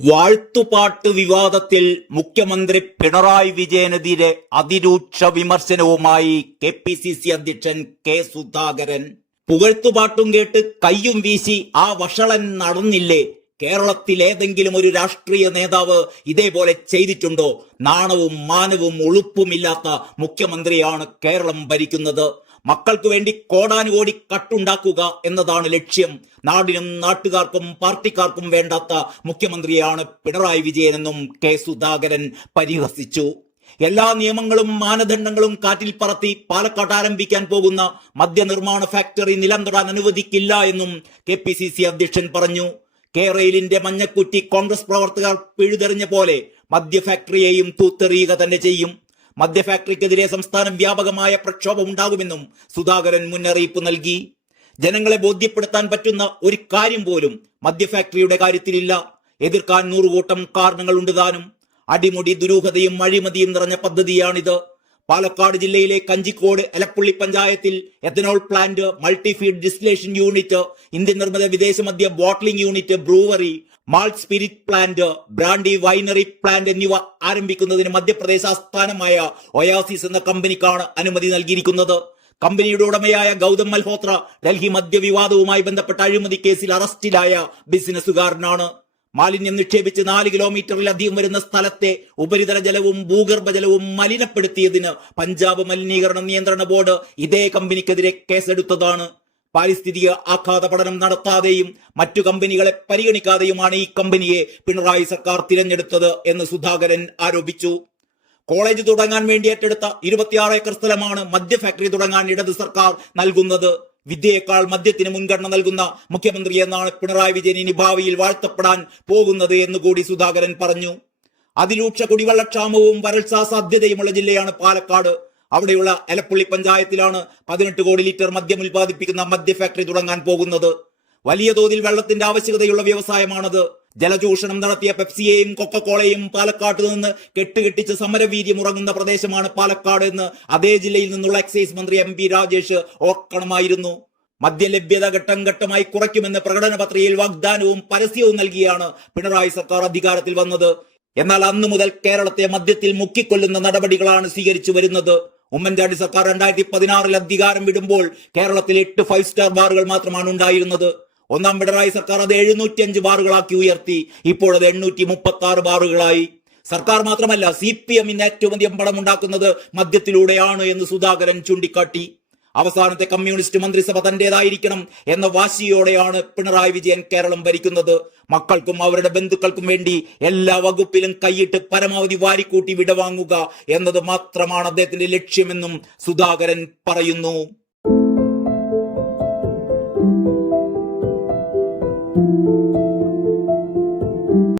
വാഴ്ത്തുപാട്ട് വിവാദത്തിൽ മുഖ്യമന്ത്രി പിണറായി വിജയനെതിരെ അതിരൂക്ഷ വിമർശനവുമായി കെ.പി.സി.സി അധ്യക്ഷൻ കെ സുധാകരൻ. പുകഴ്ത്തുപാട്ടും കേട്ട് കയ്യും വീശി ആ വഷളൻ നടന്നില്ലേ? കേരളത്തിൽ ഏതെങ്കിലും ഒരു രാഷ്ട്രീയ നേതാവ് ഇതേപോലെ ചെയ്തിട്ടുണ്ടോ? നാണവും മാനവും ഉളുപ്പുമില്ലാത്ത മുഖ്യമന്ത്രിയാണ് കേരളം ഭരിക്കുന്നത്. മക്കൾക്ക് വേണ്ടി കോടാനുകോടി കട്ടുണ്ടാക്കുക എന്നതാണ് ലക്ഷ്യം. നാടിനും നാട്ടുകാർക്കും പാർട്ടിക്കാർക്കും വേണ്ടാത്ത മുഖ്യമന്ത്രിയാണ് പിണറായി വിജയനെന്നും കെ സുധാകരൻ പരിഹസിച്ചു. എല്ലാ നിയമങ്ങളും മാനദണ്ഡങ്ങളും കാറ്റിൽ പറത്തി പാലക്കാട് ആരംഭിക്കാൻ പോകുന്ന മദ്യനിർമ്മാണ ഫാക്ടറി നിലം തൊടാൻ അനുവദിക്കില്ല എന്നും കെ.പി.സി.സി അധ്യക്ഷൻ പറഞ്ഞു. കേരളിന്റെ മഞ്ഞക്കുറ്റി കോൺഗ്രസ് പ്രവർത്തകർ പിഴുതെറിഞ്ഞ പോലെ മദ്യ ഫാക്ടറിയെയും തൂത്തെറിയുക തന്നെ ചെയ്യും. മദ്യ ഫാക്ടറിക്കെതിരെ സംസ്ഥാനം വ്യാപകമായ പ്രക്ഷോഭം ഉണ്ടാകുമെന്നും സുധാകരൻ മുന്നറിയിപ്പ് നൽകി. ജനങ്ങളെ ബോധ്യപ്പെടുത്താൻ പറ്റുന്ന ഒരു കാര്യം പോലും മദ്യ ഫാക്ടറിയുടെ കാര്യത്തിലില്ല. എതിർക്കാൻ 100 കൂട്ടം കാരണങ്ങളുണ്ട് താനും. അടിമുടി ദുരൂഹതയും അഴിമതിയും നിറഞ്ഞ പദ്ധതിയാണിത്. പാലക്കാട് ജില്ലയിലെ കഞ്ചിക്കോട് എലപ്പുള്ളി പഞ്ചായത്തിൽ ethanol plant, multifeed distillation unit, Indian നിർമ്മിത വിദേശ മദ്യ bottling unit, brewery, malt spirit plant, brandy winery plant എന്നിവ ആരംഭിക്കുന്നതിന് മധ്യപ്രദേശ് ആസ്ഥാനമായ ഒയാസിസ് എന്ന കമ്പനിക്കാണ് അനുമതി നൽകിയിരിക്കുന്നത്. കമ്പനിയുടെ ഉടമയായ ഗൗതം മൽഹോത്ര ഡൽഹി മദ്യവിവാദവുമായി ബന്ധപ്പെട്ട അഴിമതി കേസിൽ അറസ്റ്റിലായ ബിസിനസ്സുകാരനാണ്. മാലിന്യം നിക്ഷേപിച്ച് 4 കിലോമീറ്ററിലധികം വരുന്ന സ്ഥലത്തെ ഉപരിതല ജലവും ഭൂഗർഭജലവും മലിനപ്പെടുത്തിയതിന് പഞ്ചാബ് മലിനീകരണ നിയന്ത്രണ ബോർഡ് ഇതേ കമ്പനിക്കെതിരെ കേസെടുത്തതാണ്. പാരിസ്ഥിതിക ആഘാത പഠനം നടത്താതെയും മറ്റു കമ്പനികളെ പരിഗണിക്കാതെയുമാണ് ഈ കമ്പനിയെ പിണറായി സർക്കാർ തിരഞ്ഞെടുത്തത് എന്ന് സുധാകരൻ ആരോപിച്ചു. കോളേജ് തുടങ്ങാൻ വേണ്ടി ഏറ്റെടുത്ത 26 ഏക്കർ സ്ഥലമാണ് മദ്യ ഫാക്ടറി തുടങ്ങാൻ ഇടത് സർക്കാർ നൽകുന്നത്. വിദ്യയേക്കാൾ മദ്യത്തിന് മുൻഗണന നൽകുന്ന മുഖ്യമന്ത്രി എന്നാണ് പിണറായി വിജയൻ ഇനി ഭാവിയിൽ വാഴ്ത്തപ്പെടാൻ പോകുന്നത് എന്ന് കൂടി സുധാകരൻ പറഞ്ഞു. അതിരൂക്ഷ കുടിവെള്ളക്ഷാമവും വരൾച്ചാ സാധ്യതയുമുള്ള ജില്ലയാണ് പാലക്കാട്. അവിടെയുള്ള എലപ്പുള്ളി പഞ്ചായത്തിലാണ് 18 കോടി ലിറ്റർ മദ്യം ഉൽപ്പാദിപ്പിക്കുന്ന മദ്യ ഫാക്ടറി തുടങ്ങാൻ പോകുന്നത്. വലിയ തോതിൽ വെള്ളത്തിന്റെ ആവശ്യകതയുള്ള വ്യവസായമാണത്. ജലചൂഷണം നടത്തിയ പെപ്സിയെയും കൊക്കക്കോളയും പാലക്കാട്ട് നിന്ന് കെട്ടുകെട്ടിച്ച് സമരവീര്യം ഉറങ്ങുന്ന പ്രദേശമാണ് പാലക്കാട് എന്ന് അതേ ജില്ലയിൽ നിന്നുള്ള എക്സൈസ് മന്ത്രി MP രാജേഷ് ഓർക്കണമായിരുന്നു. മദ്യലഭ്യത ഘട്ടം ഘട്ടമായി കുറയ്ക്കുമെന്ന് പ്രകടന പത്രികയിൽ വാഗ്ദാനവും പരസ്യവും നൽകിയാണ് പിണറായി സർക്കാർ അധികാരത്തിൽ വന്നത്. എന്നാൽ അന്നു മുതൽ കേരളത്തെ മദ്യത്തിൽ മുക്കിക്കൊല്ലുന്ന നടപടികളാണ് സ്വീകരിച്ചു വരുന്നത്. ഉമ്മൻചാണ്ടി സർക്കാർ 2016 അധികാരം വിടുമ്പോൾ കേരളത്തിൽ 8 5 സ്റ്റാർ ബാറുകൾ മാത്രമാണ് ഉണ്ടായിരുന്നത്. ഒന്നാം പിണറായി സർക്കാർ അത് 705 ബാറുകളാക്കി ഉയർത്തി. ഇപ്പോഴത് 836 ബാറുകളായി. സർക്കാർ മാത്രമല്ല, CPM ഏറ്റവും അധികം പണം ഉണ്ടാക്കുന്നത് മദ്യത്തിലൂടെയാണ് എന്ന് സുധാകരൻ ചൂണ്ടിക്കാട്ടി. അവസാനത്തെ കമ്മ്യൂണിസ്റ്റ് മന്ത്രിസഭ തന്റേതായിരിക്കണം എന്ന വാശിയോടെയാണ് പിണറായി വിജയൻ കേരളം ഭരിക്കുന്നത്. മക്കൾക്കും അവരുടെ ബന്ധുക്കൾക്കും വേണ്ടി എല്ലാ വകുപ്പിലും കൈയിട്ട് പരമാവധി വാരിക്കൂട്ടി വിടവാങ്ങുക എന്നത് മാത്രമാണ് അദ്ദേഹത്തിന്റെ ലക്ഷ്യമെന്നും സുധാകരൻ പറയുന്നു.